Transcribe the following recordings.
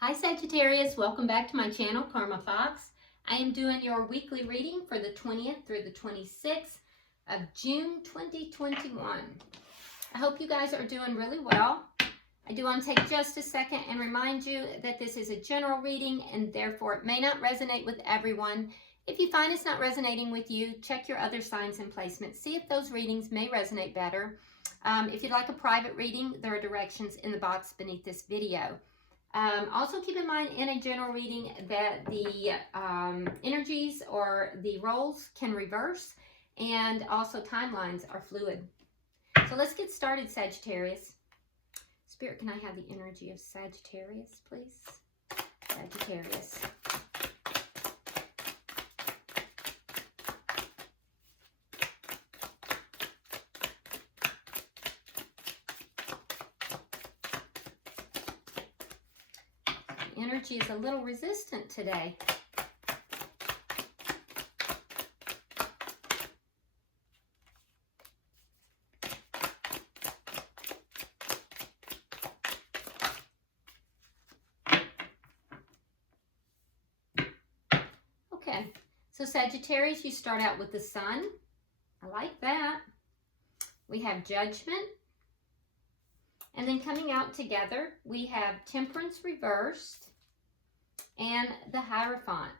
Hi Sagittarius, welcome back to my channel, Karma Fox. I am doing your weekly reading for the 20th through the 26th of June 2021. I hope you guys are doing really well. I do want to take just a second and remind you that this is a general reading and therefore it may not resonate with everyone. If you find it's not resonating with you, check your other signs and placements. See if those readings may resonate better. If you'd like a private reading, there are directions in the box beneath this video. Also keep in mind in a general reading that the energies or the roles can reverse, and also timelines are fluid. So let's get started, Sagittarius. Spirit, can I have the energy of Sagittarius, please? Sagittarius. Energy is a little resistant today. Okay, so Sagittarius, you start out with the Sun. I like that. We have Judgment. And then coming out together, we have Temperance reversed and the Hierophant.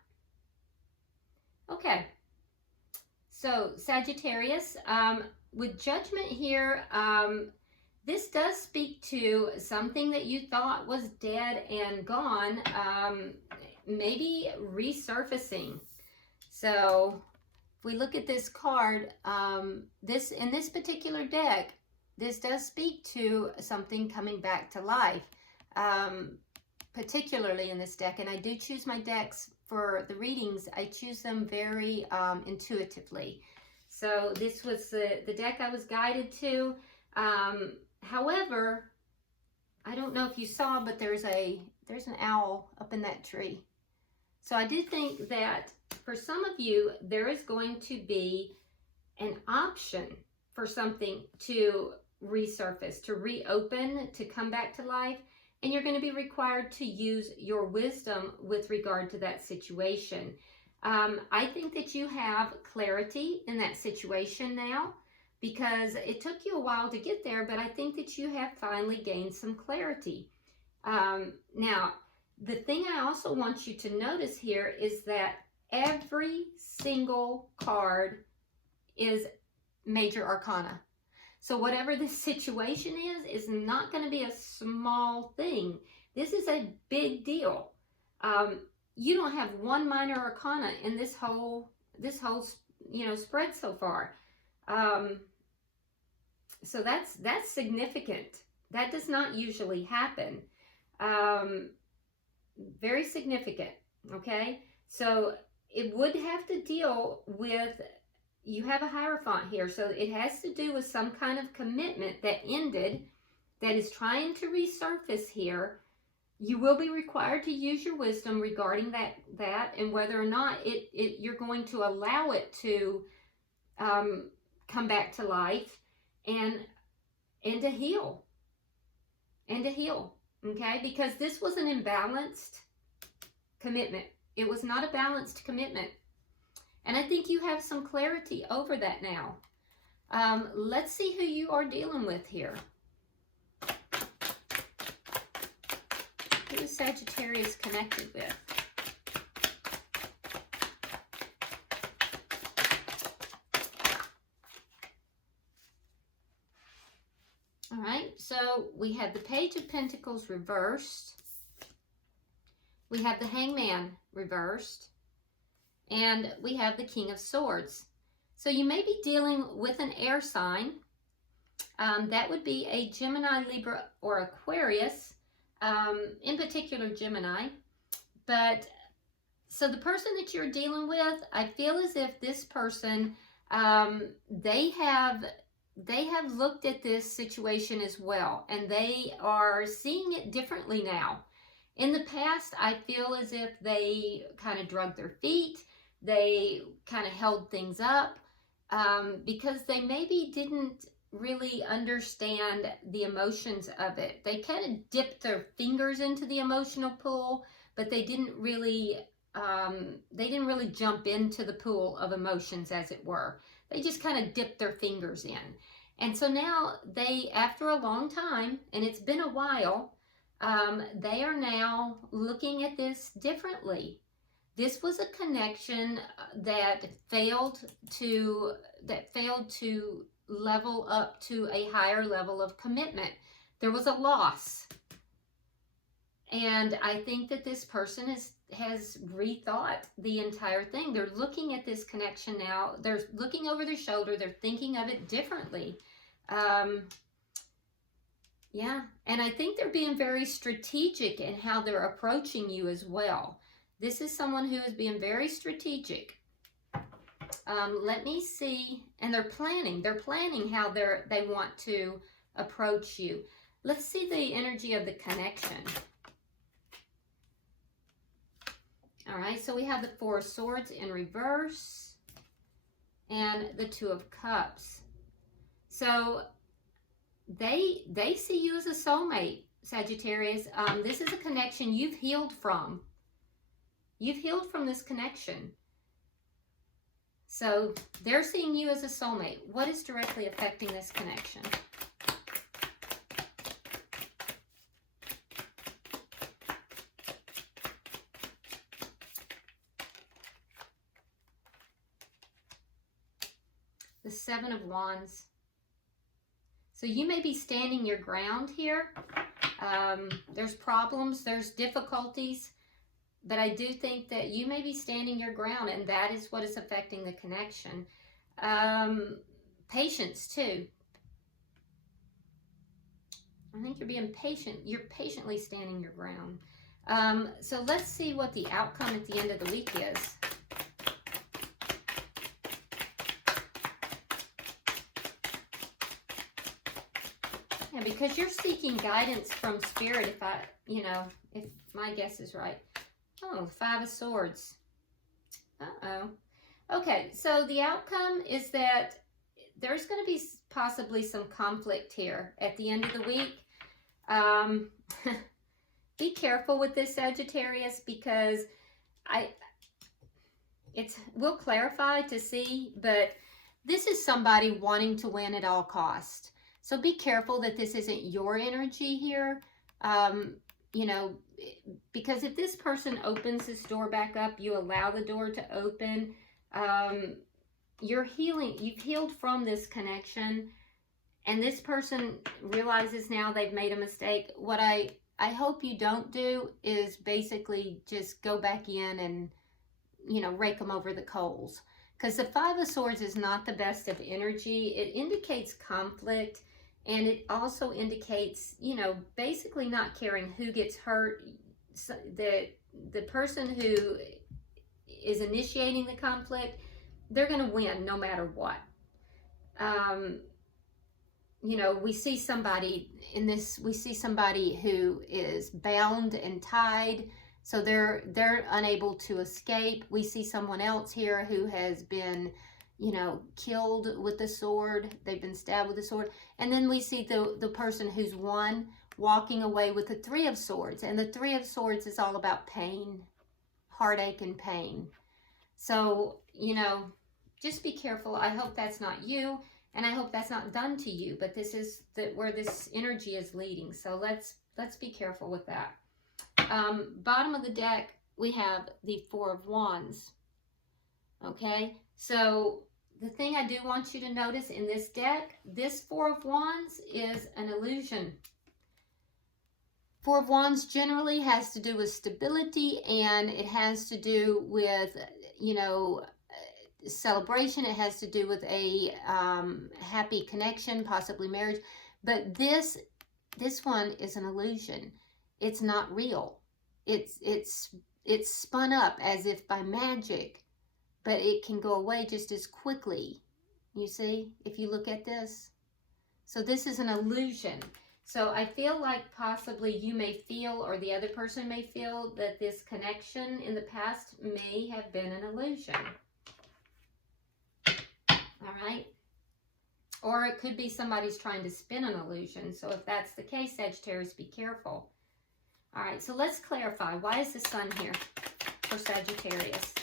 Okay, so Sagittarius, with Judgment here, this does speak to something that you thought was dead and gone, maybe resurfacing. So if we look at this card, in this particular deck, this does speak to something coming back to life, particularly in this deck. And I do choose my decks for the readings. I choose them very intuitively. So this was the deck I was guided to. However, I don't know if you saw, but there's an owl up in that tree. So I do think that for some of you, there is going to be an option for something to resurface, to reopen, to come back to life, and you're going to be required to use your wisdom with regard to that situation. I think that you have clarity in that situation now, because it took you a while to get there, but I think that you have finally gained some clarity. Now, the thing I also want you to notice here is that every single card is major arcana. So whatever this situation is not going to be a small thing. This is a big deal. You don't have one minor arcana in this whole spread so far. So that's significant. That does not usually happen. Very significant. Okay, so it would have to deal with. You have a Hierophant here, so it has to do with some kind of commitment that ended, that is trying to resurface here. You will be required to use your wisdom regarding that and whether or not you're going to allow it to come back to life and to heal. Okay, because this was an imbalanced commitment. It was not a balanced commitment. And I think you have some clarity over that now. Let's see who you are dealing with here. Who is Sagittarius connected with? All right, so we have the Page of Pentacles reversed. We have the Hangman reversed. And we have the King of Swords. So you may be dealing with an air sign. That would be a Gemini, Libra, or Aquarius. In particular, Gemini. But so the person that you're dealing with, I feel as if this person, they have looked at this situation as well. And they are seeing it differently now. In the past, I feel as if they kind of drug their feet. They kind of held things up because they maybe didn't really understand the emotions of it. They kind of dipped their fingers into the emotional pool, but they didn't really jump into the pool of emotions, as it were. They just kind of dipped their fingers in. And so now they, after a long time, and it's been a while, they are now looking at this differently. This was a connection that failed to level up to a higher level of commitment. There was a loss. And I think that this person has rethought the entire thing. They're looking at this connection now. They're looking over their shoulder. They're thinking of it differently. Yeah, and I think they're being very strategic in how they're approaching you as well. This is someone who is being very strategic. Let me see, and they're planning how they want to approach you. Let's see the energy of the connection. All right, so we have the Four of Swords in reverse and the Two of Cups. So they see you as a soulmate, Sagittarius. This is a connection you've healed from. You've healed from this connection. So they're seeing you as a soulmate. What is directly affecting this connection? The Seven of Wands. So you may be standing your ground here. There's problems, there's difficulties, but I do think that you may be standing your ground, and that is what is affecting the connection. Patience too. I think you're being patient. You're patiently standing your ground. So let's see what the outcome at the end of the week is. Yeah, because you're seeking guidance from Spirit, if my guess is right. Oh, Five of Swords. Uh-oh. Okay, so the outcome is that there's going to be possibly some conflict here at the end of the week. Be careful with this, Sagittarius, because we'll clarify to see, but this is somebody wanting to win at all costs. So be careful that this isn't your energy here. Because if this person opens this door back up, you allow the door to open, you've healed from this connection, and this person realizes now they've made a mistake. What I hope you don't do is basically just go back in and, rake them over the coals. Because the Five of Swords is not the best of energy. It indicates conflict. And it also indicates, basically not caring who gets hurt. So the person who is initiating the conflict, they're going to win no matter what. We see somebody in this, who is bound and tied, so they're unable to escape. We see someone else here who has been killed with the sword. They've been stabbed with the sword. And then we see the person who's won walking away with the Three of Swords. And the Three of Swords is all about pain, heartache and pain. So, just be careful. I hope that's not you, and I hope that's not done to you, but this is where this energy is leading. So let's be careful with that. Bottom of the deck, we have the Four of Wands. Okay, so the thing I do want you to notice in this deck, this Four of Wands is an illusion. Four of Wands generally has to do with stability, and it has to do with, celebration. It has to do with a happy connection, possibly marriage. But this one is an illusion. It's not real. It's spun up as if by magic. But it can go away just as quickly, you see, if you look at this. So this is an illusion. So I feel like possibly you may feel, or the other person may feel, that this connection in the past may have been an illusion. All right? Or it could be somebody's trying to spin an illusion. So if that's the case, Sagittarius, be careful. All right, so let's clarify. Why is the sun here for Sagittarius?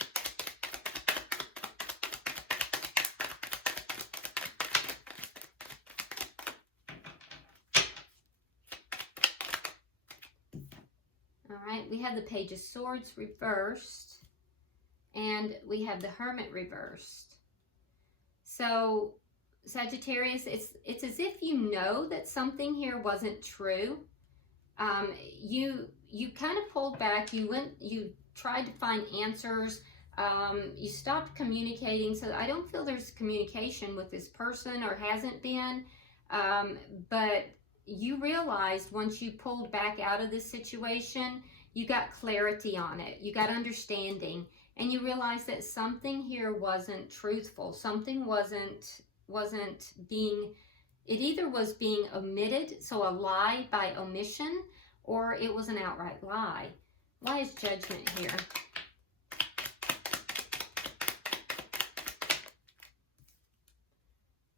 All right, we have the Page of Swords reversed, and we have the Hermit reversed. So Sagittarius, it's as if you know that something here wasn't true. You kind of pulled back. You tried to find answers. You stopped communicating. So I don't feel there's communication with this person, or hasn't been. But you realized once you pulled back out of this situation, you got clarity on it. You got understanding, and you realized that something here wasn't truthful. Something wasn't being, it either was being omitted, so a lie by omission, or it was an outright lie. Why is Judgment here?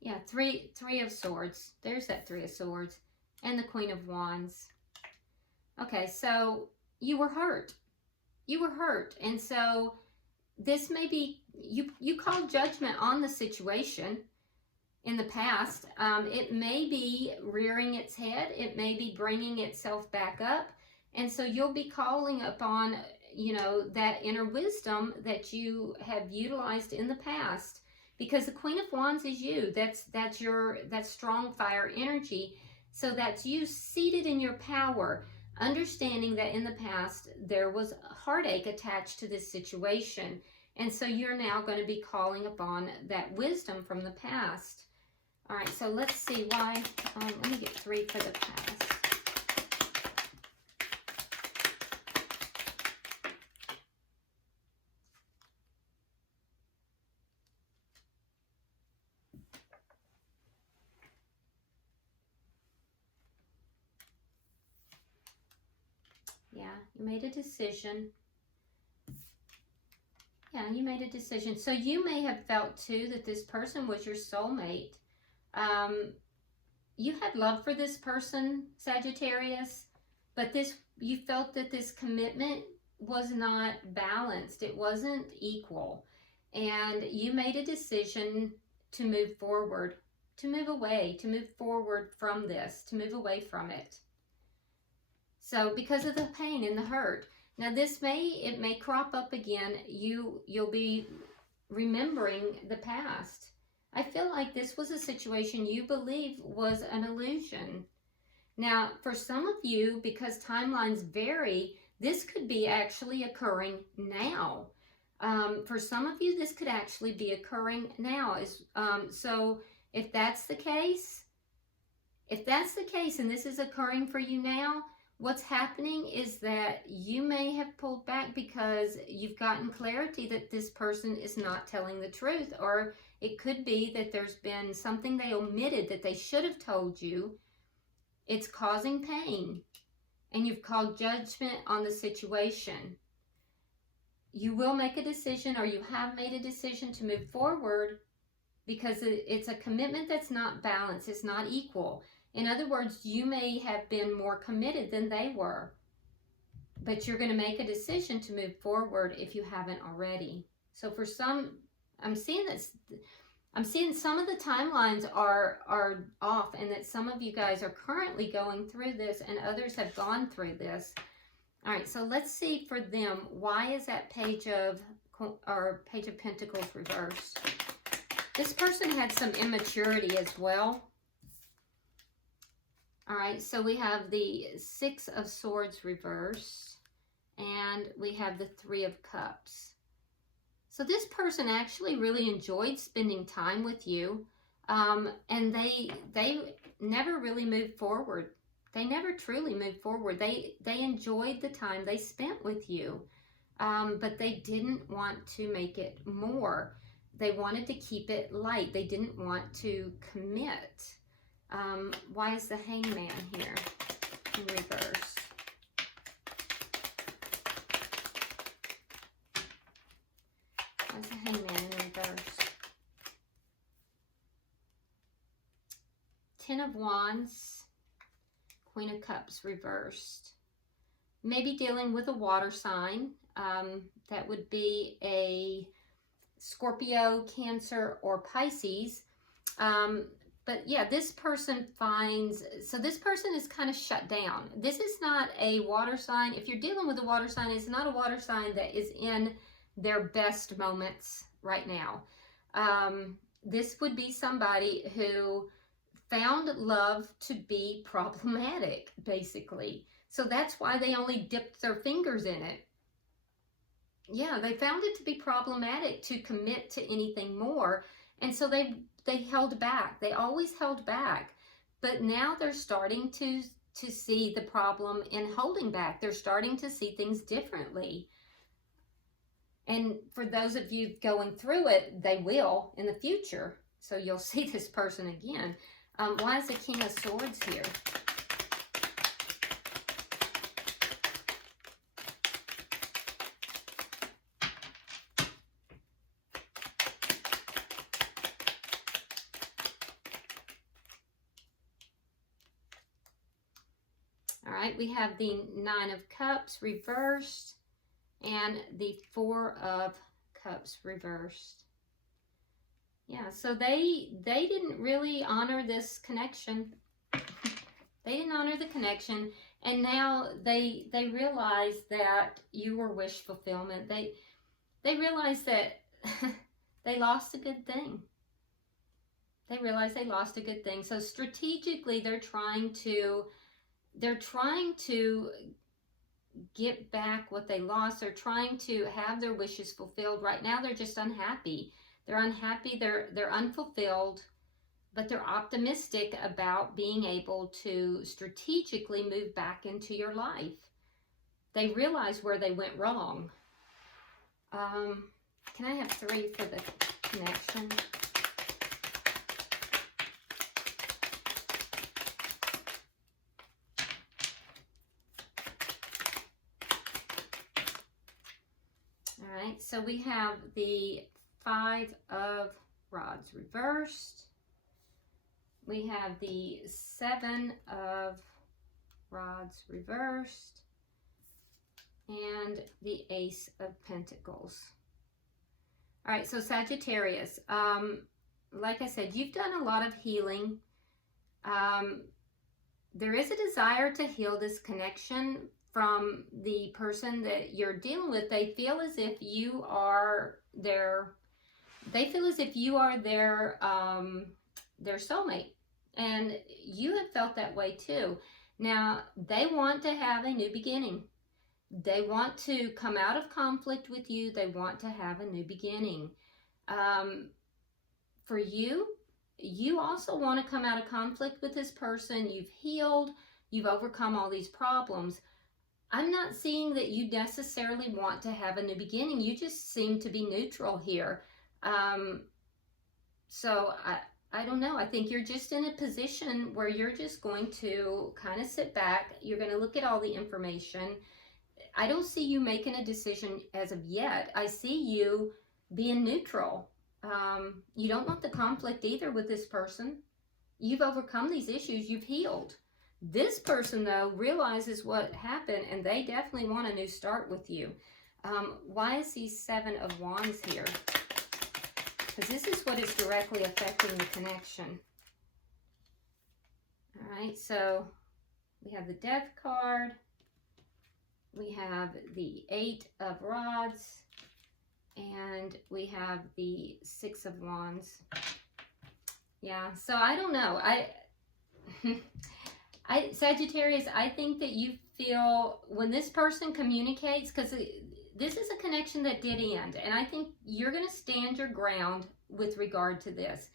Yeah, three of Swords. There's that Three of Swords. And the Queen of Wands. Okay, so you were hurt. You were hurt. And so this may be, you called judgment on the situation in the past. It may be rearing its head. It may be bringing itself back up. And so you'll be calling upon, you know, that inner wisdom that you have utilized in the past. Because the Queen of Wands is you. That's strong fire energy. So that's you seated in your power, understanding that in the past there was heartache attached to this situation. And so you're now going to be calling upon that wisdom from the past. All right, so let's see why. Let me get 3 for the past. Yeah, you made a decision. Yeah, you made a decision. So you may have felt too that this person was your soulmate. You had love for this person, Sagittarius, but you felt that this commitment was not balanced. It wasn't equal. And you made a decision to move forward, to move away, to move forward from this, to move away from it. So because of the pain and the hurt. Now it may crop up again. You'll be remembering the past. I feel like this was a situation you believe was an illusion. Now, for some of you, because timelines vary, this could be actually occurring now. For some of you, this could actually be occurring now. So if that's the case, and this is occurring for you now, what's happening is that you may have pulled back because you've gotten clarity that this person is not telling the truth, or it could be that there's been something they omitted that they should have told you. It's causing pain, and you've called judgment on the situation. You will make a decision, or you have made a decision to move forward because it's a commitment that's not balanced. It's not equal. In other words, you may have been more committed than they were, but you're going to make a decision to move forward if you haven't already. So for some, I'm seeing some of the timelines are off, and that some of you guys are currently going through this and others have gone through this. All right, so let's see for them, why is that Page of Pentacles reversed? This person had some immaturity as well. All right, so we have the 6 of Swords reversed, and we have the 3 of Cups. So this person actually really enjoyed spending time with you, and they never really moved forward. They never truly moved forward. They enjoyed the time they spent with you, but they didn't want to make it more. They wanted to keep it light. They didn't want to commit. Why is the Hangman here in reverse? Why is the Hangman in reverse? of Wands, Queen of Cups reversed. Maybe dealing with a water sign. That would be a Scorpio, Cancer, or Pisces. But yeah, this person finds, so this person is kind of shut down. This is not a water sign. If you're dealing with a water sign, it's not a water sign that is in their best moments right now. This would be somebody who found love to be problematic, basically. So that's why they only dipped their fingers in it. Yeah, they found it to be problematic to commit to anything more. And so they held back. They always held back. But now they're starting to see the problem in holding back. They're starting to see things differently. And for those of you going through it, they will in the future. So you'll see this person again. Why is the King of Swords here? All right, we have the Nine of Cups reversed and the Four of Cups reversed. Yeah, so they didn't really honor this connection. They didn't honor the connection, and now they realize that you were wish fulfillment. They realize that they lost a good thing. They realize they lost a good thing. So strategically, they're trying to get back what they lost. They're trying to have their wishes fulfilled. Right now, they're just unhappy. They're unhappy, they're unfulfilled, but they're optimistic about being able to strategically move back into your life. They realize where they went wrong. Can I have 3 for the connection? All right, so we have the 5 of Rods reversed. We have the 7 of Rods reversed. And the Ace of Pentacles. All right, so Sagittarius. Like I said, you've done a lot of healing. There is a desire to heal this connection from the person that you're dealing with. They feel as if you are their soulmate, and you have felt that way too. Now, they want to have a new beginning. They want to come out of conflict with you. They want to have a new beginning. For you, you also want to come out of conflict with this person. You've healed. You've overcome all these problems. I'm not seeing that you necessarily want to have a new beginning. You just seem to be neutral here. So I don't know. I think you're just in a position where you're just going to kind of sit back. You're going to look at all the information. I don't see you making a decision as of yet. I see you being neutral. You don't want the conflict either with this person. You've overcome these issues. You've healed. This person, though, realizes what happened, and they definitely want a new start with you. Why is the 7 of Wands here? Because this is what is directly affecting the connection. All right, so we have the Death card. We have the 8 of Rods. And we have the 6 of Wands. Yeah, so I don't know. Sagittarius, I think that you feel when this person communicates, because this is a connection that did end, and I think you're going to stand your ground with regard to this.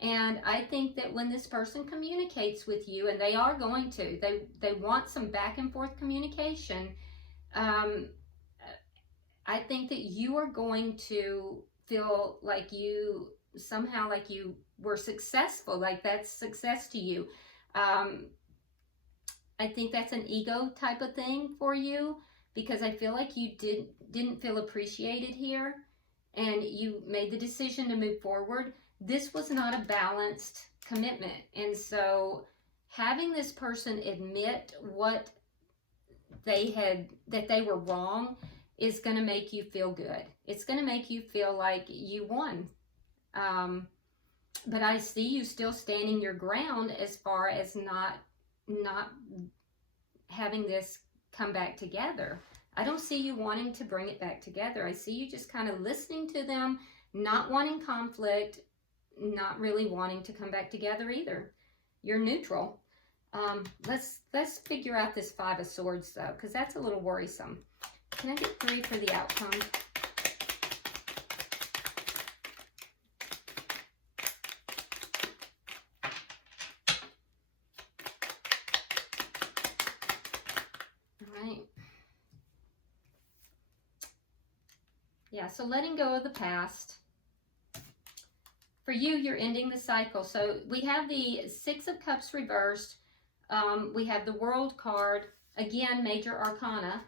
And I think that when this person communicates with you, and they are going to, they want some back and forth communication, I think that you are going to feel like you somehow, like you were successful, like that's success to you. I think that's an ego type of thing for you, because I feel like you didn't feel appreciated here, and you made the decision to move forward. This was not a balanced commitment, and so having this person admit what that they were wrong is going to make you feel good. It's going to make you feel like you won. But I see you still standing your ground as far as not having this come back together. I don't see you wanting to bring it back together. I see you just kind of listening to them, not wanting conflict, not really wanting to come back together either. You're neutral. Let's figure out this Five of Swords though, because that's a little worrisome. Can I get 3 for the outcome? All right. Yeah, so letting go of the past. For you, you're ending the cycle. So we have the Six of Cups reversed. We have the World card, again, Major Arcana.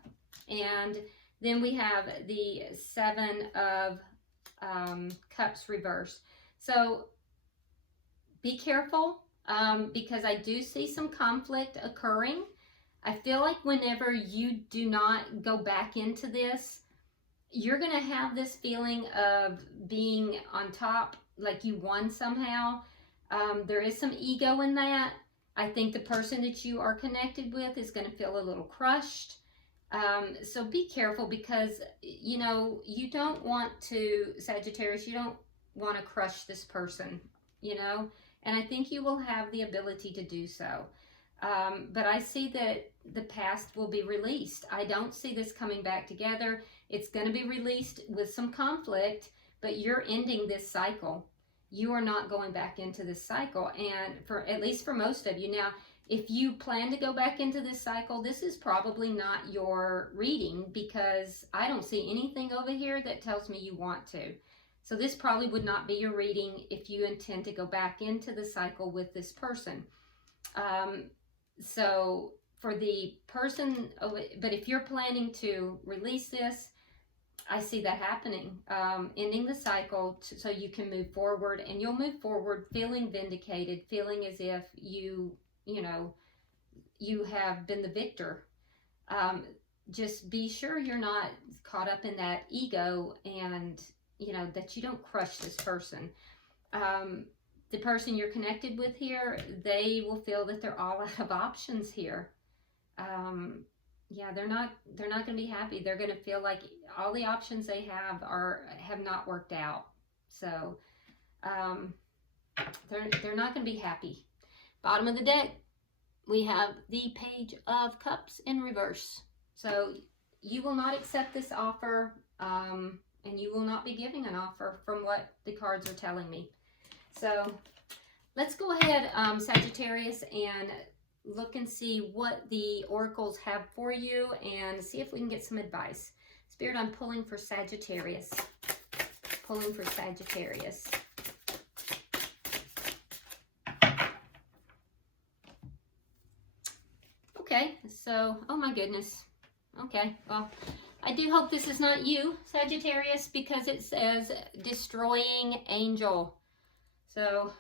And then we have the Seven of Cups reversed. So be careful because I do see some conflict occurring. I feel like whenever you do not go back into this, you're going to have this feeling of being on top, like you won somehow. There is some ego in that. I think the person that you are connected with is going to feel a little crushed. So be careful because, you know, you don't want to, Sagittarius, you don't want to crush this person, you know, and I think you will have the ability to do so. But I see that the past will be released. I don't see this coming back together. It's going to be released with some conflict, but you're ending this cycle. You are not going back into this cycle. And for at least for most of you now, if you plan to go back into this cycle, this is probably not your reading because I don't see anything over here that tells me you want to. So this probably would not be your reading if you intend to go back into the cycle with this person. So for the person, but if you're planning to release this, I see that happening, ending the cycle so you can move forward, and you'll move forward feeling vindicated, feeling as if you know, you have been the victor. Just be sure you're not caught up in that ego and, you know, that you don't crush this person. The person you're connected with here, they will feel that they're all out of options here. Yeah, they're not going to be happy. They're going to feel like all the options they have not worked out. So they're not going to be happy. Bottom of the deck, we have the Page of Cups in reverse. So you will not accept this offer, and you will not be giving an offer from what the cards are telling me. So let's go ahead, Sagittarius, and look and see what the oracles have for you and see if we can get some advice. Spirit, I'm pulling for Sagittarius. Pulling for Sagittarius. Okay, so, oh my goodness. Okay, well, I do hope this is not you, Sagittarius, because it says destroying angel. So,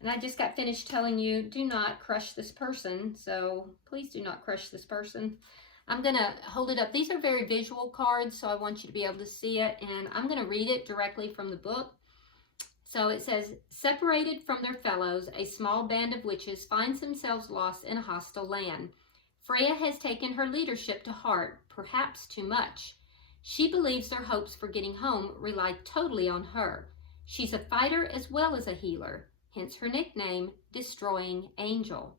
and I just got finished telling you, do not crush this person. So please do not crush this person. I'm going to hold it up. These are very visual cards, so I want you to be able to see it. And I'm going to read it directly from the book. So it says, separated from their fellows, a small band of witches finds themselves lost in a hostile land. Freya has taken her leadership to heart, perhaps too much. She believes their hopes for getting home rely totally on her. She's a fighter as well as a healer, hence her nickname, Destroying Angel.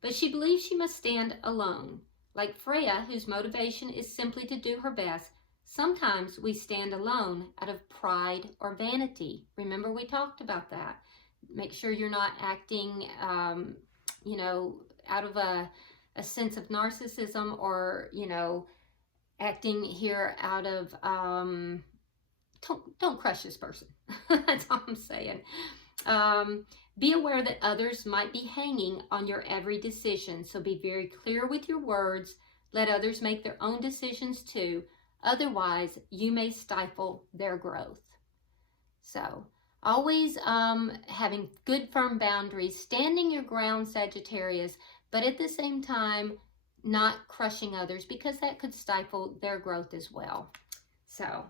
But she believes she must stand alone. Like Freya, whose motivation is simply to do her best, sometimes we stand alone out of pride or vanity. Remember, we talked about that. Make sure you're not acting, you know, out of a sense of narcissism or, you know, acting here out of, don't crush this person. That's all I'm saying. Be aware that others might be hanging on your every decision, so be very clear with your words. Let others make their own decisions too. Otherwise, you may stifle their growth. So, Always having good firm boundaries, standing your ground, Sagittarius, but at the same time, not crushing others, because that could stifle their growth as well. So,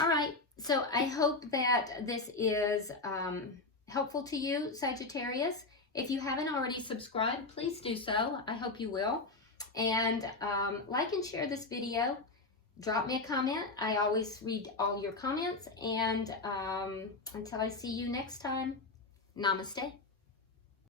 all right. So I hope that this is helpful to you, Sagittarius. If you haven't already subscribed, please do so. I hope you will. And like and share this video. Drop me a comment. I always read all your comments. And until I see you next time, namaste.